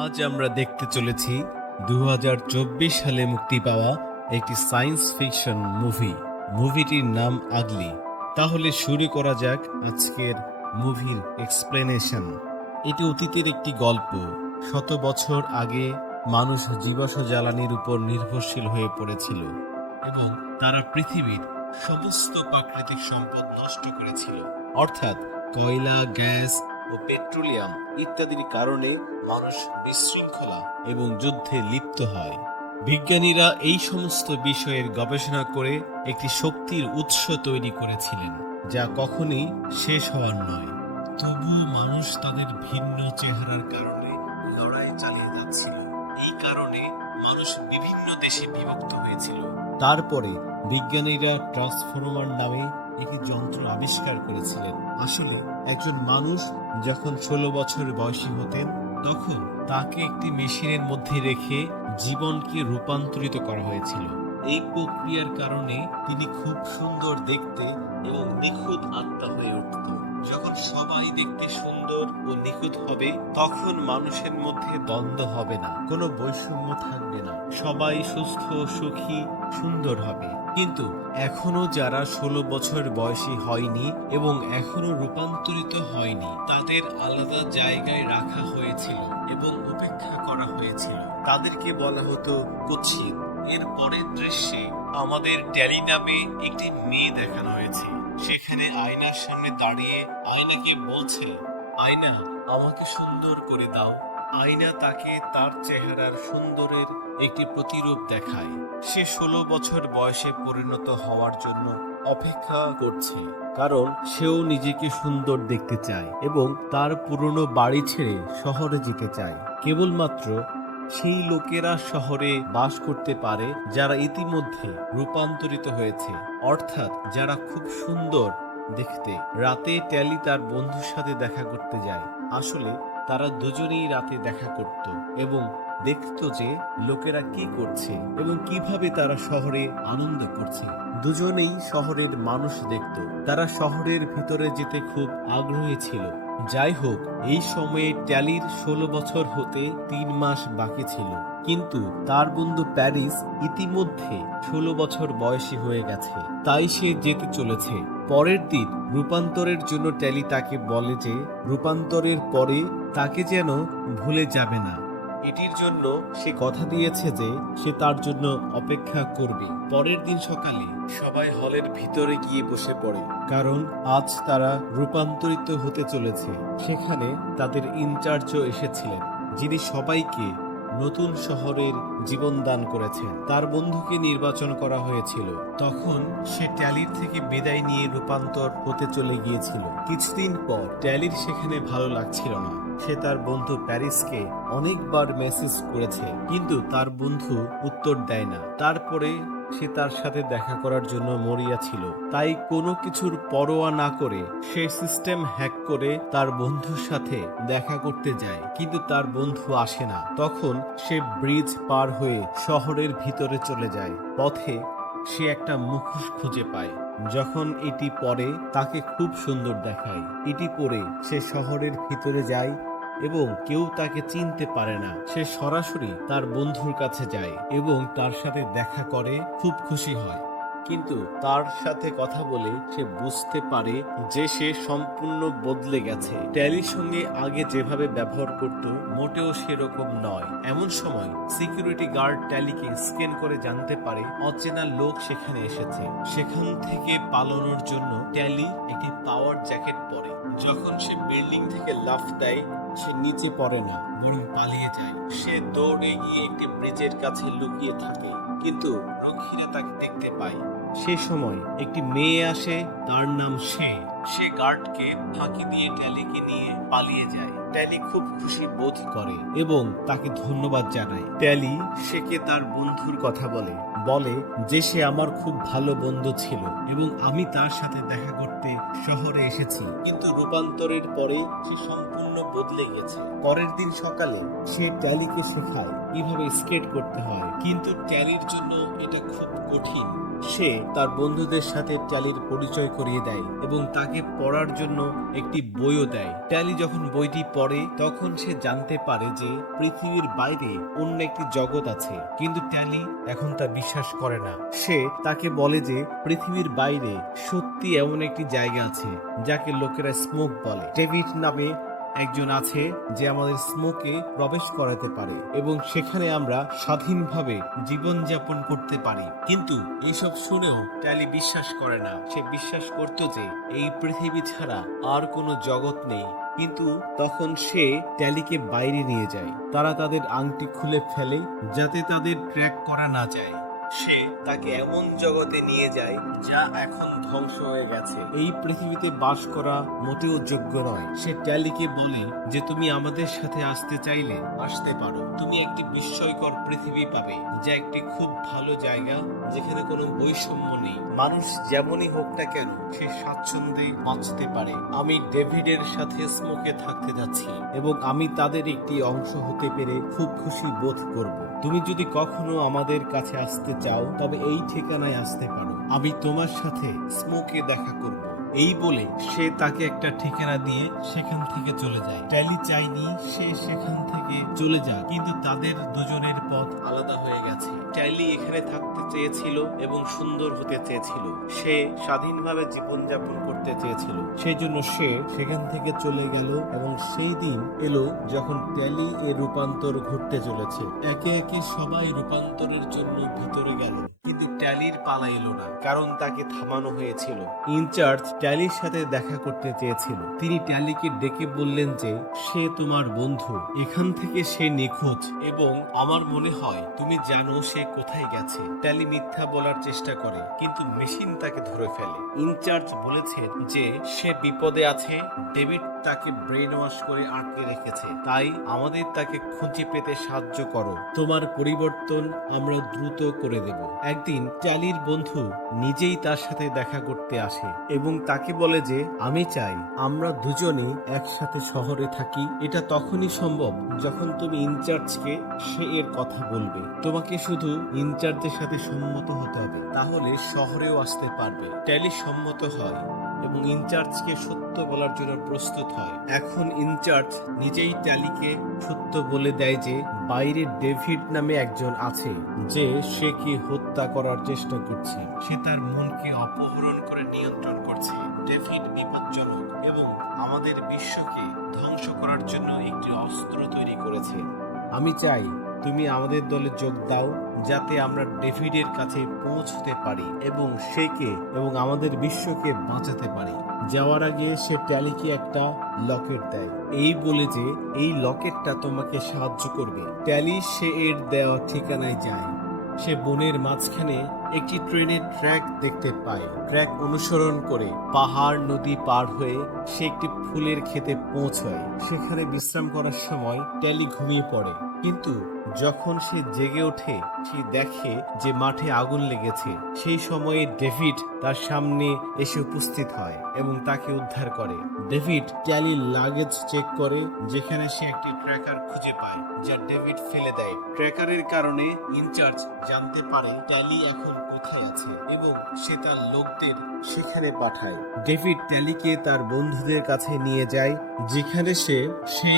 আজ আমরা দেখতে চলেছি 2024 সালে মুক্তি পাওয়া একটি সায়েন্স ফিকশন মুভিটির নাম আগলি। তাহলে শুরু করা যাক আজকের মুভির এক্সপ্লেনেশন। এটি অতীতের একটি গল্প। শত বছর আগে মানুষ জীবাশ্ম জ্বালানির উপর নির্ভরশীল হয়ে পড়েছিল এবং তারা পৃথিবীর সমস্ত প্রাকৃতিক সম্পদ নষ্ট করেছিল, অর্থাৎ কয়লা, গ্যাস ও পেট্রোলিয়াম ইত্যাদির কারণে মানুষ বিশৃঙ্খলা এবং যুদ্ধে লিপ্ত হয়। বিজ্ঞানীরা এই সমস্ত বিষয়ের গবেষণা করে একটি শক্তির উৎস তৈরি করেছিলেন, যা কখনই শেষ হওয়ার নয়। তবুও মানুষ তাদের ভিন্ন চেহারার কারণে লড়াই চালিয়ে যাচ্ছিল। এই কারণে মানুষ বিভিন্ন দেশে বিভক্ত হয়েছিল। তারপরে বিজ্ঞানীরা ট্রান্সফরমার নামে একটি যন্ত্র আবিষ্কার করেছিলেন। আসলে একজন মানুষ যখন 16 বছর বয়সী হতেন, তখন তাকে একটি মেশিনের মধ্যে রেখে জীবনকে রূপান্তরিত করা হয়েছিল। এই প্রক্রিয়ার কারণে তিনি খুব সুন্দর দেখতে এবং নিখুঁত আত্মা হয়ে উঠত। যখন সবাই দেখতে সুন্দর ও নিখুঁত হবে, তখন মানুষের মধ্যে দ্বন্দ্ব হবে না, কোনো বৈষম্য থাকবে না, সবাই সুস্থ, সুখী, সুন্দর হবে। কিন্তু এখনো যারা 16 বছর বয়সী হয়নি এবং এখনো রূপান্তরিত হয়নি, তাদের আলাদা জায়গায় রাখা হয়েছিল এবং উপেক্ষা করা হয়েছিল। তাদেরকে বলা হতো কুৎসিত। এর পরের দৃশ্যে আমাদের ট্যালি নামে একটি মেয়ে দেখানো হয়েছে। সেখানে আয়নার সামনে দাঁড়িয়ে আয়নাকে বলছে, আয়না, আমাকে সুন্দর করে দাও। আয়না তাকে তার চেহারার সুন্দরের একটি প্রতিরূপ দেখায়। সে 16 বছর বয়সে পরিণত হওয়ার জন্য অপেক্ষা করছে, কারণ সেও নিজেকে সুন্দর দেখতে চায় এবং তার পুরনো বাড়ি ছেড়ে শহরে যেতে চায়। কেবলমাত্র সেই লোকেরা শহরে বাস করতে পারে যারা ইতিমধ্যে রূপান্তরিত হয়েছে, অর্থাৎ যারা খুব সুন্দর দেখতে। রাতে ট্যালি তার বন্ধুর সাথে দেখা করতে যায়। আসলে তারা দুজনেই রাতে দেখা করত এবং দেখতো যে লোকেরা কি করছে এবং কিভাবে তারা শহরে আনন্দ করছে। দুজনেই শহরের মানুষ দেখত। তারা শহরের ভিতরে যেতে খুব আগ্রহী ছিল। যাই হোক, এই সময়ে ট্যালির 16 বছর হতে 3 মাস বাকি ছিল, কিন্তু তার বন্ধু প্যারিস ইতিমধ্যে 16 বছর বয়সী হয়ে গেছে, তাই সে যেতে চলেছে। পরের দিন রূপান্তরের জন্য ট্যালি তাকে বলে যে রূপান্তরের পরে তাকে যেন ভুলে যাবে না। এটির জন্য সে কথা দিয়েছে যে সে তার জন্য অপেক্ষা করবে। পরের দিন সকালে সবাই হলের ভিতরে গিয়ে বসে পড়ে, কারণ আজ তারা রূপান্তরিত হতে চলেছে। সেখানে তাদের ইনচার্জও এসেছিলেন, যিনি সবাইকে নতুন শহরের জীবন দান করেছেন। তার বন্ধুকে নির্বাচন করা হয়েছিল। তখন সে ট্যালির থেকে বিদায় নিয়ে রূপান্তর হতে চলে গিয়েছিল। কিছুদিন পর ট্যালির সেখানে ভালো লাগছিল না। সে তার বন্ধু প্যারিসকে অনেকবার মেসেজ করেছে, কিন্তু তার বন্ধু উত্তর দেয় না। তারপরে সে তার সাথে দেখা করার জন্য মরিয়া ছিল, তাই কোনো কিছুর পরোয়া না করে সে সিস্টেম হ্যাক করে তার বন্ধুর সাথে দেখা করতে যায়, কিন্তু তার বন্ধু আসে না। তখন সে ব্রিজ পার হয়ে শহরের ভিতরে চলে যায়। পথে সে একটা মুখোশ খুঁজে পায়। যখন এটি পরে তাকে খুব সুন্দর দেখায়। এটি পরে সে শহরের ভিতরে যায় এবং কেউ তাকে চিনতে পারে না। সে সরাসরি তার বন্ধুর কাছে যায় এবং তার সাথে দেখা করে, খুব খুশি হয়। কিন্তু তার সাথে কথা বলে সে বুঝতে পারে যে সে সম্পূর্ণ বদলে গেছে। ট্যালির সঙ্গে আগে যেভাবে ব্যবহার করত মোটেও সেরকম নয়। এমন সময় সিকিউরিটি গার্ড ট্যালিকে স্ক্যান করে জানতে পারে অচেনা লোক সেখানে এসেছে। সেখান থেকে পালানোর জন্য ট্যালি একটি পাওয়ার জ্যাকেট পরে। যখন সে বিল্ডিং থেকে লাফ দেয়, সে নিচে পড়ে না, বরং পালিয়ে যায়। সে দৌড়ে গিয়ে একটি ব্রিজের কাছে লুকিয়ে থাকে, কিন্তু রক্ষীরা তাকে দেখতে পায়। সে সময় একটি মেয়ে আসে, তার নাম সে গার্ডকে ফাঁকি দিয়ে ট্যালিকে নিয়ে পালিয়ে যায়। ট্যালি খুব খুশি বোধ করে এবং তাকে ধন্যবাদ জানায়। ট্যালি সেকে তার বন্ধুর কথা বলে যে সে আমার খুব ভালো বন্ধু ছিল এবং আমি তার সাথে দেখা করতে শহরে এসেছি, কিন্তু রূপান্তরের পরে সে সম্পূর্ণ বদলে গেছে। পরের দিন সকালে সে ট্যালিকে শেখায় কিভাবে স্কেট করতে হয়, কিন্তু ট্যালির জন্য এটা খুব কঠিন। সে তার বন্ধুদের সাথে ট্যালির পরিচয় করিয়ে দেয় এবং তাকে পড়ার জন্য একটি বইও দেয়। ট্যালি যখন বইটি পড়ে তখন সে জানতে পারে যে পৃথিবীর বাইরে অন্য একটি জগৎ আছে, কিন্তু ট্যালি এখন তা বিশ্বাস করে না। সে তাকে বলে যে পৃথিবীর বাইরে সত্যি এমন একটি জায়গা আছে যাকে লোকেরা স্মোক বলে। ডেভিড নামে একজন আছে যে আমাদের স্মোকে প্রবেশ করাতে পারে এবং সেখানে আমরা স্বাধীনভাবে জীবনযাপন করতে পারি। কিন্তু এসব শুনেও ট্যালি বিশ্বাস করে না। সে বিশ্বাস করত যে এই পৃথিবী ছাড়া আর কোনো জগৎ নেই। কিন্তু তখন সে ট্যালিকে বাইরে নিয়ে যায়। তারা তাদের আংটি খুলে ফেলে যাতে তাদের ট্র্যাক করা না যায়। সে তাকে এমন জগতে নিয়ে যায় যা এখন ধ্বংস হয়ে গেছে। এই পৃথিবীতে বাস করা মোটেও যোগ্য নয়। সে ট্যালিকে বলে যে তুমি আমাদের সাথে আসতে চাইলে আসতে পারো। তুমি একটি বিস্ময়কর পৃথিবী পাবে, যা একটি খুব ভালো জায়গা যেখানে কোনো বৈষম্য নেই। মানুষ যেমনই হোক না কেন সে স্বাচ্ছন্দ্যে বাঁচতে পারে। আমি ডেভিডের সাথে স্মোকে থাকতে যাচ্ছি এবং আমি তাদের একটি অংশ হতে পেরে খুব খুশি বোধ করব। তুমি যদি কখনো আমাদের কাছে আসতে চাও তবে এই ঠিকানায় আসতে পারো। আমি তোমার সাথে স্মোকে দেখা করব। এই বলে সে তাকে একটা ঠিকানা দিয়ে সেখান থেকে চলে যায়। ট্যালি চাইনি সে সেখান থেকে চলে যাক, কিন্তু তাদের দুজনের পথ আলাদা হয়ে গেছে। ট্যালি এখানে থাকতে চেয়েছিল এবং সুন্দর হতে চেয়েছিল। সে স্বাধীনভাবে জীবনযাপন করতে চেয়েছিল। সেই জন্য সে সেখান থেকে চলে গেল এবং সেই দিন এলো যখন ট্যালি এর রূপান্তর ঘটতে চলেছে। একে একে সবাই রূপান্তরের জন্য ভিতরে গেল, কিন্তু ট্যালির পালা এলো না, কারণ তাকে থামানো হয়েছিল। ইনচার্জ ট্যালির সাথে দেখা করতে চেয়েছিল। তিনি ট্যালিকে ডেকে বললেন যে সে তোমার বন্ধু, এখান থেকে সে নিখোঁজ এবং আমার মনে হয় তুমি জানো সে কোথায় গেছে। ট্যালি মিথ্যা বলার চেষ্টা করে, কিন্তু মেশিন তাকে ধরে ফেলে। ইনচার্জ বলেছেন যে সে বিপদে আছে। ডেভিড তাকে ব্রেন ওয়াশ করে আটকে রেখেছে, তাই আমাদের তাকে খুঁজে পেতে সাহায্য করো। তোমার পরিবর্তন আমরা দ্রুত করে দেব। একদিন ট্যালির বন্ধু নিজেই তার সাথে দেখা করতে আসে এবং তাকে বলে যে আমি চাই আমরা দুজনে একসাথে শহরে থাকি। এটা তখনই সম্ভব যখন তুমি ইনচার্জকে সে এর কথা বলবে। তোমাকে শুধু ইনচার্জের সাথে সম্মত হতে হবে, তাহলে শহরেও আসতে পারবে। ট্যালি সম্মত হয় এবং ইনচার্জকে সত্য বলার জন্য প্রস্তুত হয়। এখন ইনচার্জ নিজেই ট্যালিকে সত্য বলে দেয় যে বাইরে ডেভিড নামে একজন আছে যে সে কি হত্যা করার চেষ্টা করছে। সে তার মনকে অপহরণ করে নিয়ন্ত্রণ করছে। ডেভিড বিপজ্জনক এবং আমাদের বিশ্বকে ধ্বংস করার জন্য একটি অস্ত্র তৈরি করেছে। আমি চাই তুমি আমাদের দলে যোগ দাও, যাতে আমরা ডেভিডের কাছে পৌঁছতে পারি এবং সেকে এবং আমাদের বিশ্বকে বাঁচাতে পারি। যাওয়ার আগে সে ট্যালিকে একটা লকেট দেয়, এই বলে যে এই লকেটটা তোমাকে সাহায্য করবে। ট্যালি সে এর দেওয়া ঠিকানায় যায়। সে বনের মাঝখানে একটি ট্রেনের ট্র্যাক দেখতে পায়। ট্র্যাক অনুসরণ করে পাহাড় নদী পার হয়ে সে একটি ফুলের ক্ষেতে পৌঁছায়। সেখানে বিশ্রাম করার সময় ট্যালি ঘুমিয়ে পড়ে, কিন্তু যখন সে জেগে ওঠে সে দেখে যে মাঠে আগুন লেগেছে। সেই সময়ে ডেভিড তার সামনে এসে উপস্থিত হয় এবং তাকে উদ্ধার করে। ডেভিড ট্যালির লাগেজ চেক করে, যেখানে সে একটি ট্র্যাকার খুঁজে পায় যা ডেভিড ফেলে দেয়। ট্র্যাকারের কারণে ইনচার্জ জানতে পারে ট্যালি এখন কোথায় আছে এবং সে তার লোকদের সেখানে পাঠায়। ডেভিড ট্যালিকে তার বন্ধুদের কাছে নিয়ে যায়, যেখানে সে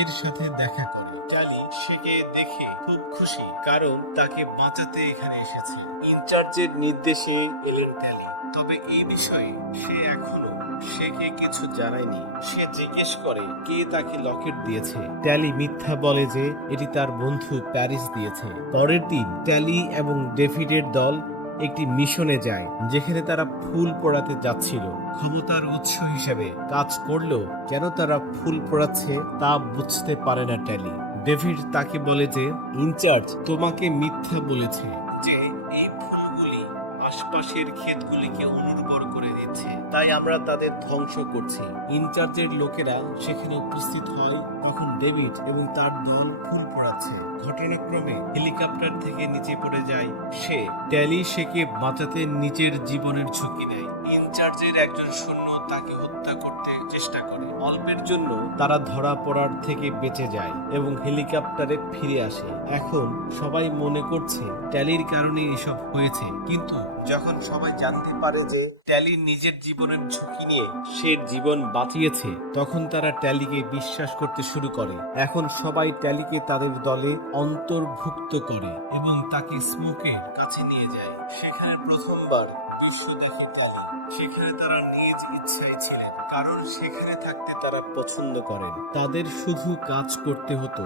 এর সাথে দেখা করে। ট্যালি সেকে দেখে খুব খুশি, কারণ তাকে বাঁচাতে এখানে এসেছে। ইনচার্জের নির্দেশে এলেন ট্যালি, তবে এই বিষয়ে সে এখনো সেকে কিছু জানায়নি। সে জিজ্ঞেস করে কে তাকে লকেট দিয়েছে। ট্যালি মিথ্যা বলে যে এটি তার বন্ধু প্যারিস দিয়েছে। পরের দিন ট্যালি এবং ডেভিডের দল একটি মিশনে যায়, যেখানে তারা ফুল পোড়াতে যাচ্ছিল। ক্ষমতার উৎস হিসেবে কাজ করলেও কেন তারা ফুল পোড়াচ্ছে তা বুঝতে পারে না ট্যালি। ডেভিড তাকে বলে যে ইনচার্জ তোমাকে মিথ্যা বলেছে যে এই ফুলগুলি আশপাশের ক্ষেতগুলিকে অনুর্বর করে দিচ্ছে, তাই আমরা তাদের ধ্বংস করছি। ইনচার্জের লোকেরা সেখানে উপস্থিত হয়। তখন ডেভিড এবং তার দল ফুল পোড়াচ্ছে। ঘটনাক্রমে হেলিকপ্টার থেকে নিচে পড়ে যায় সে। ট্যালি সেকে বাঁচাতে নিজের জীবনের ঝুঁকি নেয়। ইনচার্জের একজন সৈন্য তাকে হত্যা করতে চেষ্টা করে। অল্পের জন্য তারা ধরা পড়ার থেকে বেঁচে যায় এবং হেলিকপ্টারে ফিরে আসে। এখন সবাই মনে করছে ট্যালির কারণে এসব হয়েছে, কিন্তু যখন সবাই জানতে পারে যে ট্যালি নিজের জীবনের ঝুঁকি নিয়ে সে জীবন বাঁচিয়েছে, তখন তারা ট্যালিকে বিশ্বাস করতে শুরু করে। এখন সবাই ট্যালিকে তাদের দলে অন্তর্ভুক্ত করে এবং তাকে স্মোকের কাছে নিয়ে যায়। সেখানে প্রথমবার দৃশ্য দেখে ট্যালি। সেখানে তারা নিজ ইচ্ছায় ছিলেন, কারণ সেখানে থাকতে তারা পছন্দ করেন। তাদের শুধু কাজ করতে হতো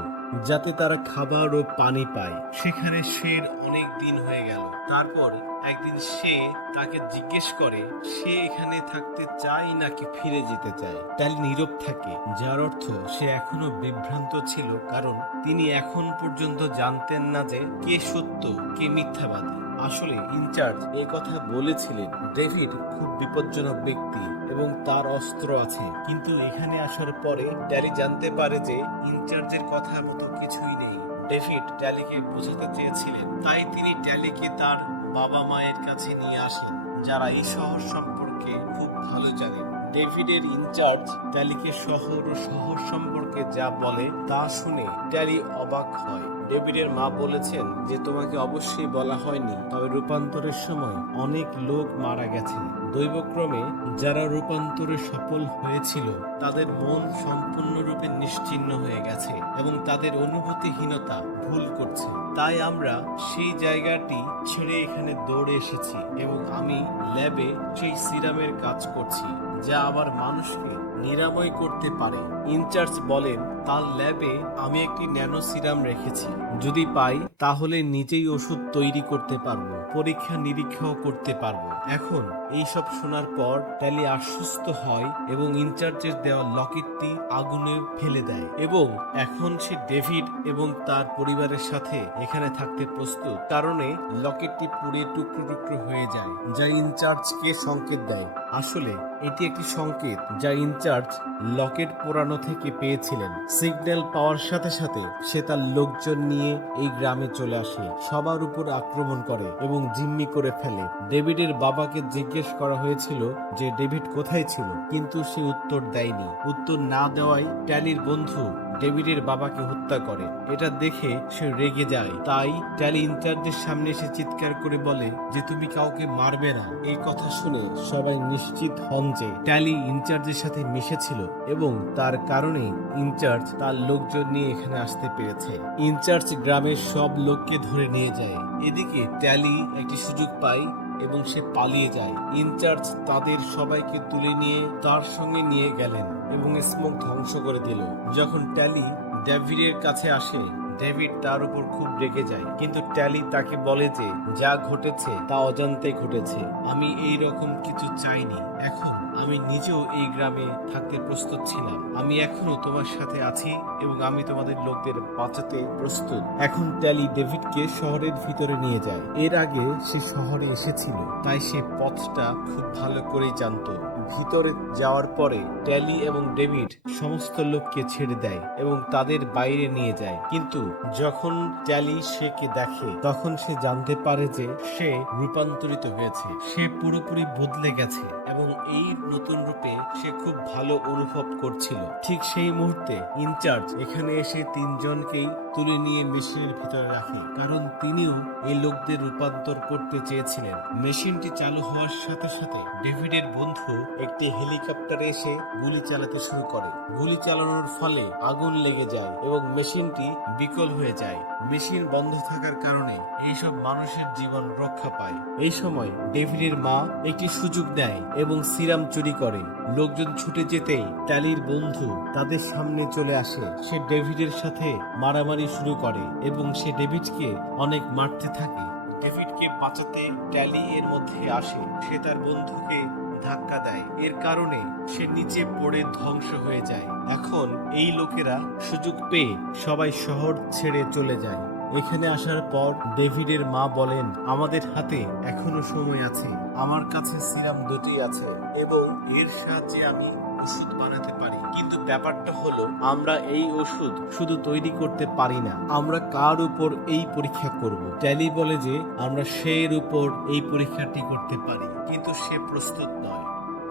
যাতে তারা খাবার ও পানি পায়। সেখানে শের অনেক দিন হয়ে গেল। তারপর একদিন সে তাকে জিজ্ঞেস করে সে এখানে থাকতে চায় নাকি ফিরে যেতে চায়। ট্যালি নীরব থাকে, যার অর্থ সে এখনো বিভ্রান্ত ছিল, কারণ তিনি এখন পর্যন্ত জানতেন না যে কে সত্য কে মিথ্যাবাদী। আসলে ইনচার্জ এই কথা বলেছিলেন ডেভিড খুব বিপজ্জনক ব্যক্তি এবং তার অস্ত্র আছে, কিন্তু এখানে আসার পরে ট্যালি জানতে পারে যে ইনচার্জের কথা মতো কিছুই নেই। ডেভিড ট্যালিকে বোঝাতে চেয়েছিলেন, তাই তিনি ট্যালিকে তার বাবা মায়ের কাছে নিয়ে আসেন, যারা এই শহর সম্পর্কে খুব ভালো জানেন। ডেভিডের ইনচার্জ ট্যালিকে শহর ও শহর সম্পর্কে যা বলে তা শুনে ট্যালি অবাক হয়। ডেভিডের মা বলেছেন যে তোমাকে অবশ্যই বলা হয়নি, তবে রূপান্তরের সময় অনেক লোক মারা গেছে। দৈবক্রমে যারা রূপান্তরে সফল হয়েছিল তাদের মন সম্পূর্ণরূপে নিশ্চিহ্ন হয়ে গেছে এবং তাদের অনুভূতিহীনতা ভুল করছে। তাই আমরা সেই জায়গাটি ছেড়ে এখানে দৌড়ে এসেছি এবং আমি ল্যাবে সেই সিরামের কাজ করছি যা আবার মানুষকে নিরাময় করতে পারে। ইনচার্জ বলেন তার ল্যাবে আমি একটি ন্যানো সিরাম রেখেছি, যদি পাই তাহলে নিজেই ওষুধ তৈরি করতে পারবো, পরীক্ষা নিরীক্ষাও করতে পারবো। এখন এইসব শোনার পর ট্যালি আশ্বস্ত হয় এবং ইনচার্জের দেওয়া লকেটটি আগুনে ফেলে দেয় এবং এখন সে ডেভিড এবং তার পরিবারের সাথে এখানে থাকতে প্রস্তুত। কারণে লকেটটি পুড়ে টুকরো টুকরো হয়ে যায়, যা ইনচার্জকে সংকেত দেয়। আসলে এটি একটি সংকেত যা ইনচার্জ লকেট পোড়ানো থেকে পেয়েছিলেন। সিগন্যাল পাওয়ার সাথে সাথে সে তার লোকজন নিয়ে এই গ্রামে চলে আসে, সবার উপর আক্রমণ করে এবং জিম্মি করে ফেলে। ডেভিডের বাবাকে জিজ্ঞেস করা হয়েছিল যে ডেভিড কোথায় ছিল, কিন্তু সে উত্তর দেয়নি। উত্তর না দেওয়ায় ট্যালির বন্ধু ডেভিডের বাবাকে হত্যা করে। এটা দেখে সে রেগে যায়, তাই ট্যালি ইনচার্জের সামনে এসে চিৎকার করে বলে যে তুমি কাউকে মারবে না। এই কথা শুনে সবাই নিশ্চিত হন যে ট্যালি ইনচার্জের সাথে মিশেছিল এবং তার কারণে ইনচার্জ তার লোকজন নিয়ে এখানে আসতে পেরেছে। ইনচার্জ গ্রামের সব লোককে ধরে নিয়ে যায়। এদিকে ট্যালি একটি সুযোগ পায় এবং সে পালিয়ে যায়। ইনচার্জ তাদের সবাইকে তুলে নিয়ে তার সঙ্গে নিয়ে গেলেন এবং স্মোক ধ্বংস করে দিল। যখন ট্যালি ডেভিডের কাছে আসে, ডেভিড তার উপর খুব রেগে যায়, কিন্তু ট্যালি তাকে বলে যে যা ঘটেছে তা অজান্তে ঘটেছে, আমি এই রকম কিছু চাইনি। এখন আমি নিজেও এই গ্রামে থাকতে প্রস্তুত ছিলাম, আমি এখনো তোমার সাথে আছি এবং আমি তোমাদের লোকদের বাঁচাতে প্রস্তুত। এখন ট্যালি ডেভিডকে শহরের ভিতরে নিয়ে যায়। এর আগে সে শহরে এসেছিল, তাই সে পথটা খুব ভালো করেই জানতো। ভিতরে যাওয়ার পরে ট্যালি এবং ডেভিড সমস্ত লোককে ছেড়ে দেয় এবং তাদের বাইরে নিয়ে যায়, কিন্তু যখন ট্যালি সেকে দেখে তখন সে জানতে পারে যে সে রূপান্তরিত হয়েছে, সে পুরোপুরি বদলে গেছে এবং এই নতুন রূপে সে খুব ভালো অনুভব করছিল। ঠিক সেই মুহূর্তে ইনচার্জ এখানে এসে তিনজনকেই তুলে নিয়ে মেশিনের ভিতরে রাখে, কারণ তিনিও এই লোকদের রূপান্তর করতে চেয়েছিলেন। মেশিনটি চালু হওয়ার সাথে সাথে ডেভিডের বন্ধু একটি হেলিকপ্টারে এসে গুলি চালাতে শুরু করে। গুলি চালানোর ফলে আগুন লেগে যায় এবং মেশিনটি বিকল হয়ে যায়। মেশিন বন্ধ থাকার কারণে এইসব মানুষের জীবন রক্ষা পায়। এই সময় ডেভিডের মা একটি সুযোগ নেয় এবং সিরাম চুরি করে। লোকজন ছুটে যেতেই ট্যালির বন্ধু তাদের সামনে চলে আসে। সে ডেভিডের সাথে মারামারি শুরু করে এবং সে ডেভিডকে অনেক মারতে থাকে। ডেভিডকে বাঁচাতে ট্যালি এর মধ্যে আসে। সে তার বন্ধুকে ধাক্কা দেয়, এর কারণে সে নিচে পড়ে ধ্বংস হয়ে যায়। এখন এই লোকেরা সুযোগ পেয়ে সবাই শহর ছেড়ে চলে যায়। এখানে আসার পর ডেভিডের মা বলেন আমাদের হাতে এখনো সময় আছে, আমার কাছে সিরাম দুটি আছে এবং এর সাহায্যে আমি ওষুধ বানাতে পারি, কিন্তু ব্যাপারটা হলো আমরা এই ওষুধ শুধু তৈরি করতে পারি না, আমরা কার উপর এই পরীক্ষা করব। ট্যালি বলে যে আমরা সের উপর এই পরীক্ষাটি করতে পারি, কিন্তু সে প্রস্তুত নয়,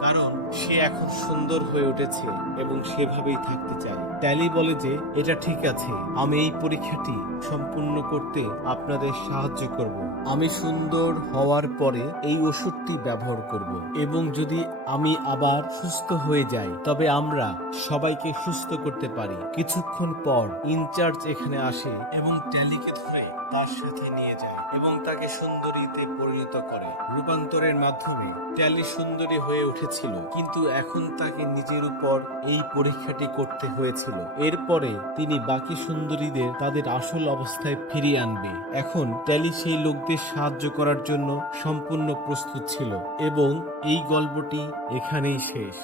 কারণ সে এখন সুন্দর হয়ে উঠেছে এবং সেভাবেই থাকতে চায়। ট্যালি বলে যে এটা ঠিক আছে, আমি এই পরীক্ষাটি সম্পূর্ণ করতে আপনাদের সাহায্য করব। আমি সুন্দর হওয়ার পরে এই ওষুধটি ব্যবহার করব, এবং যদি আমি আবার সুস্থ হয়ে যাই তবে আমরা সবাইকে সুস্থ করতে পারি। কিছুক্ষণ পর ইনচার্জ এখানে আসে এবং ট্যালিকে ধরে তার সাথে নিয়ে যায় এবং তাকে সুন্দরীতে পরিণত করে। রূপান্তরের মাধ্যমে ট্যালি সুন্দরী হয়ে উঠেছিল, কিন্তু এখন তাকে নিজের উপর এই পরীক্ষাটি করতে হয়েছিল। এরপরে তিনি বাকি সুন্দরীদের তাদের আসল অবস্থায় ফিরিয়ে আনবে। এখন ট্যালি সেই লোকদের সাহায্য করার জন্য সম্পূর্ণ প্রস্তুত ছিল এবং এই গল্পটি এখানেই শেষ।